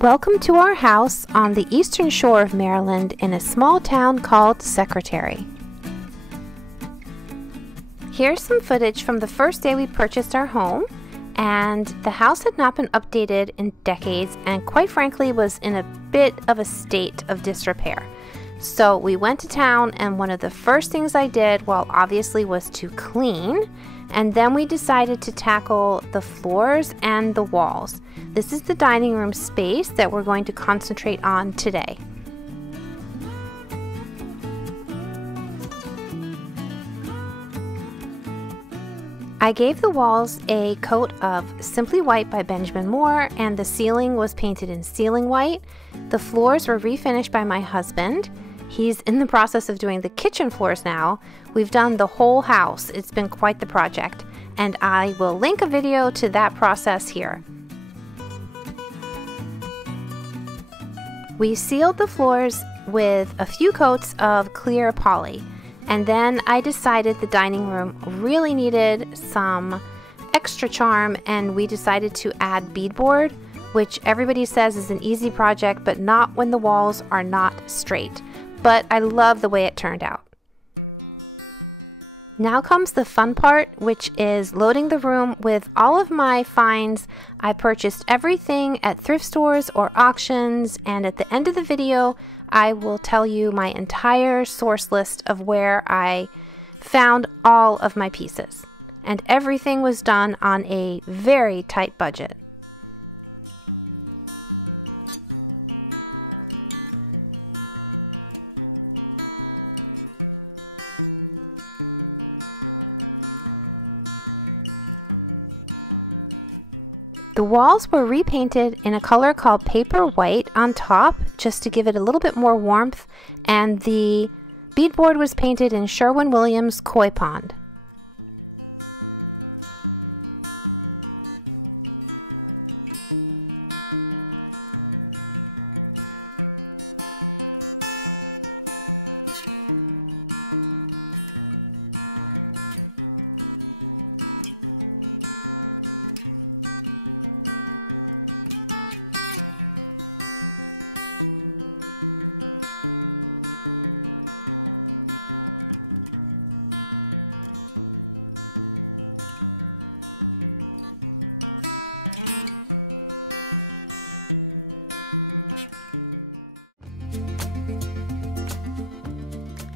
Welcome to our house on the eastern shore of Maryland in a small town called Secretary. Here's some footage from the first day we purchased our home, and the house had not been updated in decades and quite frankly was in a bit of a state of disrepair. So we went to town, and one of the first things I did, well, obviously, was to clean, and then we decided to tackle the floors and the walls. This is the dining room space that we're going to concentrate on today. I gave the walls a coat of Simply White by Benjamin Moore, and the ceiling was painted in ceiling white. The floors were refinished by my husband. He's in the process of doing the kitchen floors now. We've done the whole house. It's been quite the project, and I will link a video to that process here. We sealed the floors with a few coats of clear poly, and then I decided the dining room really needed some extra charm, and we decided to add beadboard, which everybody says is an easy project, but not when the walls are not straight. But I love the way it turned out. Now comes the fun part, which is loading the room with all of my finds. I purchased everything at thrift stores or auctions, and at the end of the video, I will tell you my entire source list of where I found all of my pieces. And everything was done on a very tight budget. The walls were repainted in a color called paper white on top, just to give it a little bit more warmth, and the beadboard was painted in Sherwin-Williams Koi Pond.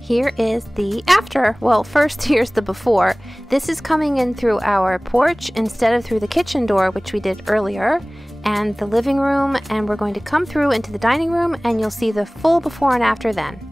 Here is the after. Well, first here's the before. This is coming in through our porch instead of through the kitchen door, which we did earlier, and the living room, and we're going to come through into the dining room, and you'll see the full before and after then.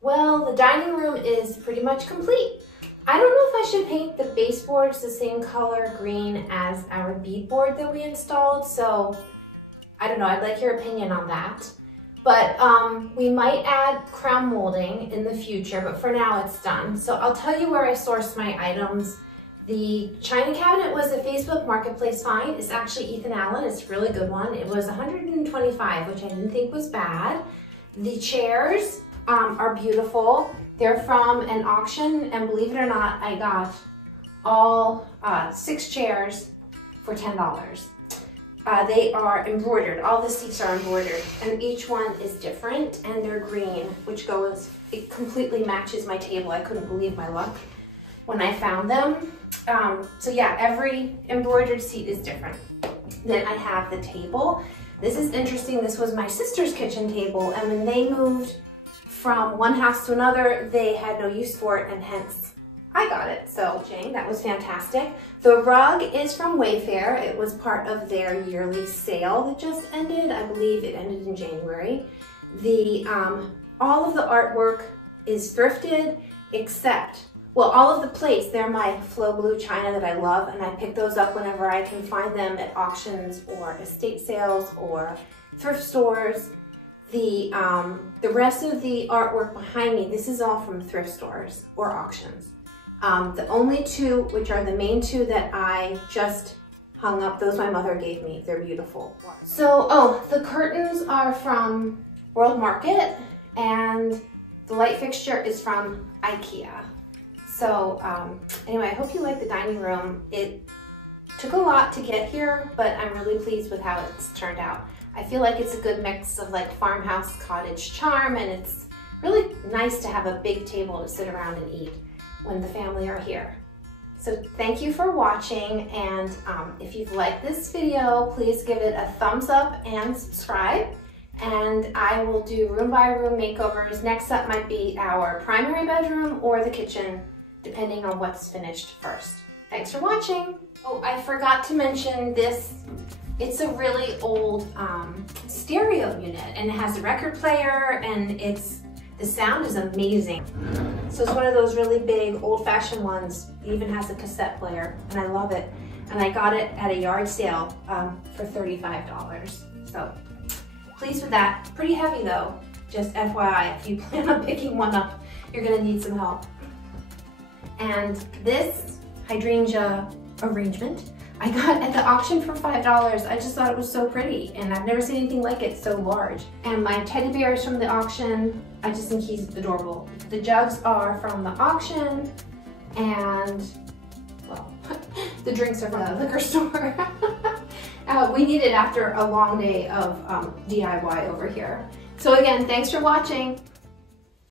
Well, the dining room is pretty much complete. I don't know if I should paint the baseboards the same color green as our beadboard that we installed, so I don't know, I'd like your opinion on that. But we might add crown molding in the future, but for now it's done. So I'll tell you where I sourced my items. The china cabinet was a Facebook Marketplace find. It's actually Ethan Allen. It's a really good one. It was $125, which I didn't think was bad. The chairs are beautiful. They're from an auction, and believe it or not, I got all 6 chairs for $10. They are embroidered. All the seats are embroidered, and each one is different, and they're green, which it completely matches my table. I couldn't believe my luck when I found them. So yeah, every embroidered seat is different. Then I have the table. This is interesting. This was my sister's kitchen table, and when they moved from one house to another, they had no use for it, and hence I got it. So that was fantastic. The rug is from Wayfair. It was part of their yearly sale that just ended. I believe it ended in January. All of the artwork is thrifted, except, well, all of the plates, they're my flow blue china that I love, and I pick those up whenever I can find them at auctions or estate sales or thrift stores. The rest of the artwork behind me, this is all from thrift stores or auctions. The only 2, which are the main 2 that I just hung up, those my mother gave me. They're beautiful. So, the curtains are from World Market, and the light fixture is from IKEA. So, anyway, I hope you like the dining room. It took a lot to get here, but I'm really pleased with how it's turned out. I feel like it's a good mix of like farmhouse cottage charm, and it's really nice to have a big table to sit around and eat when the family are here. So thank you for watching, and if you've liked this video, please give it a thumbs up and subscribe. And I will do room by room makeovers. Next up might be our primary bedroom or the kitchen, depending on what's finished first. Thanks for watching. Oh, I forgot to mention this. It's a really old stereo unit, and it has a record player, and the sound is amazing. So it's one of those really big old-fashioned ones. It even has a cassette player, and I love it. And I got it at a yard sale for $35. So pleased with that. Pretty heavy though, just FYI. If you plan on picking one up, you're gonna need some help. And this hydrangea arrangement I got at the auction for $5. I just thought it was so pretty, and I've never seen anything like it so large. And my teddy bear is from the auction. I just think he's adorable. The jugs are from the auction, and well, the drinks are from the liquor store. We need it after a long day of DIY over here. So again, thanks for watching.